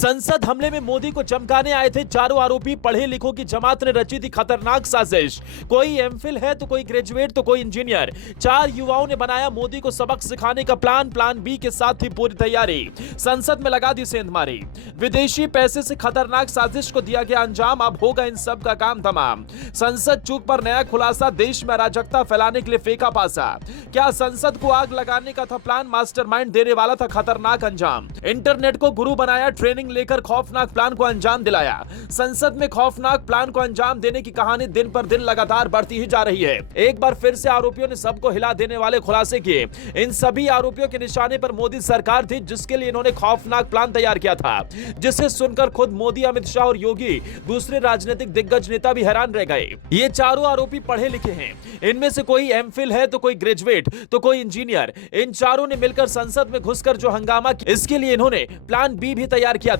संसद हमले में मोदी को चमकाने आए थे चारों आरोपी पढ़े लिखों की जमात ने रची थी खतरनाक साजिश। कोई एमफिल है तो कोई ग्रेजुएट तो कोई इंजीनियर। 4 युवाओं ने बनाया मोदी को सबक सिखाने का प्लान बी के साथ थी पूरी तैयारी। संसद में लगा दी सेंधमारी। विदेशी पैसे से खतरनाक साजिश को दिया गया अंजाम। अब होगा इन सब का काम तमाम। संसद चूक पर नया खुलासा। देश में अराजकता फैलाने के लिए फेंका पासा। क्या संसद को आग लगाने का था प्लान? मास्टरमाइंड देने वाला था खतरनाक अंजाम। इंटरनेट को गुरु बनाया। ट्रेनिंग लेकर खौफनाक प्लान को अंजाम दिलाया। संसद में खौफनाक प्लान को अंजाम देने की कहानी दिन पर दिन लगातार बढ़ती ही जा रही है। एक बार फिर से आरोपियों ने सबको हिला देने वाले खुलासे किए। इन सभी आरोपियों के निशाने पर मोदी सरकार थी, जिसके लिए इन्होंने खौफनाक प्लान तैयार किया था, जिसे सुनकर खुद मोदी, अमित शाह और योगी, दूसरे राजनीतिक दिग्गज नेता भी हैरान रह गए। ये चारों आरोपी पढ़े लिखे हैं। इनमें से कोई एमफिल है तो कोई ग्रेजुएट तो कोई इंजीनियर। इन चारों ने मिलकर संसद में घुसकर जो हंगामा, इसके लिए इन्होंने प्लान बी भी तैयार किया था।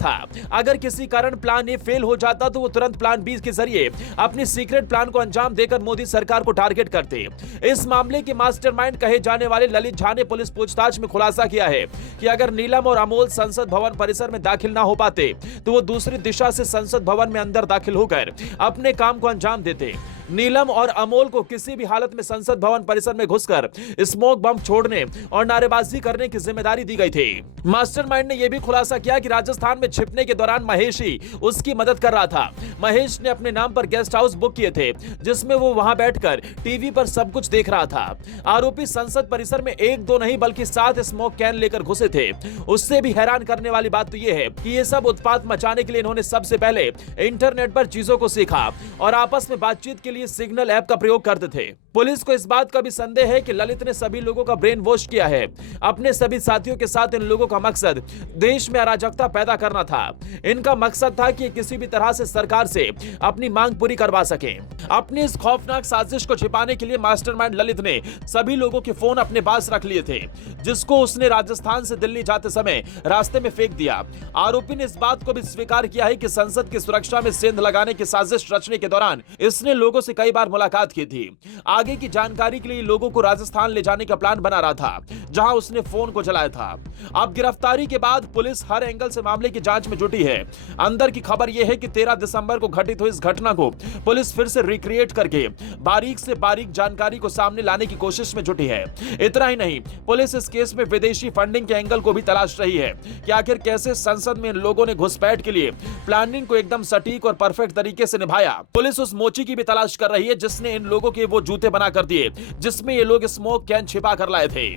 अगर किसी कारण प्लान ए फेल हो जाता तो वो तुरंत प्लान बी के जरिए अपनी सीक्रेट प्लान को अंजाम देकर मोदी सरकार को टारगेट करते। इस मामले के मास्टरमाइंड कहे जाने वाले ललित झा ने पुलिस पूछताछ में खुलासा किया है कि अगर नीलम और अमोल संसद भवन परिसर में दाखिल ना हो पाते तो वो दूसरी दिशा से संसद भवन में अंदर दाखिल होकर अपने काम को अंजाम देते। नीलम और अमोल को किसी भी हालत में संसद भवन परिसर में घुसकर स्मोक बम छोड़ने और नारेबाजी करने की जिम्मेदारी दी गई थी। मास्टरमाइंड ने यह भी खुलासा किया कि राजस्थान में छिपने के दौरान महेश ही उसकी मदद कर रहा था। महेश ने अपने नाम पर गेस्ट हाउस बुक किए थे, जिसमें वो वहां बैठकर टीवी पर सब कुछ देख रहा था। आरोपी संसद परिसर में 1-2 नहीं बल्कि 7 स्मोक कैन लेकर घुसे थे। उससे भी हैरान करने वाली बात तो यह है कि ये सब उत्पात मचाने के लिए इन्होंने सबसे पहले इंटरनेट पर चीजों को सीखा और आपस में बातचीत के लिए सिग्नल ऐप का प्रयोग करते थे। पुलिस को इस बात का भी संदेह है कि ललित ने सभी लोगों का ब्रेन वॉश किया है। अपने सभी साथियों के साथ इन लोगों का मकसद देश में अराजकता पैदा करना था। इनका मकसद था कि किसी भी तरह से सरकार से अपनी मांग पूरी करवा सके। अपनी इस खौफनाक साजिश को छिपाने के लिए मास्टरमाइंड ललित ने सभी लोगों के फोन अपने पास रख लिए थे, जिसको उसने राजस्थान से दिल्ली जाते समय रास्ते में फेंक दिया। आरोपी ने इस बात को भी स्वीकार किया है कि संसद की सुरक्षा में सेंध लगाने की साजिश रचने के दौरान इसने लोगों से कई बार मुलाकात की थी। आगे की जानकारी के लिए लोगों को राजस्थान ले जाने का प्लान बना रहा था, जहां उसने फोन को जलाया था। अब गिरफ्तारी के बाद पुलिस हर एंगल से मामले की जांच में जुटी है। अंदर की खबर यह है कि 13 दिसंबर को घटित हुई इस घटना को पुलिस फिर से रिक्रिएट करके बारीक से बारीक जानकारी को सामने लाने की कोशिश में जुटी है। इतना ही नहीं, पुलिस इस केस में विदेशी फंडिंग के एंगल को भी तलाश रही है कि आखिर कैसे संसद में इन लोगों ने घुसपैठ के लिए प्लानिंग को एकदम सटीक और परफेक्ट तरीके से निभाया। पुलिस उस मोची की भी तलाश कर रही है जिसने इन लोगों के वो जूते बना कर दिए जिसमें ये लोग स्मोक कैन छिपा कर लाए थे।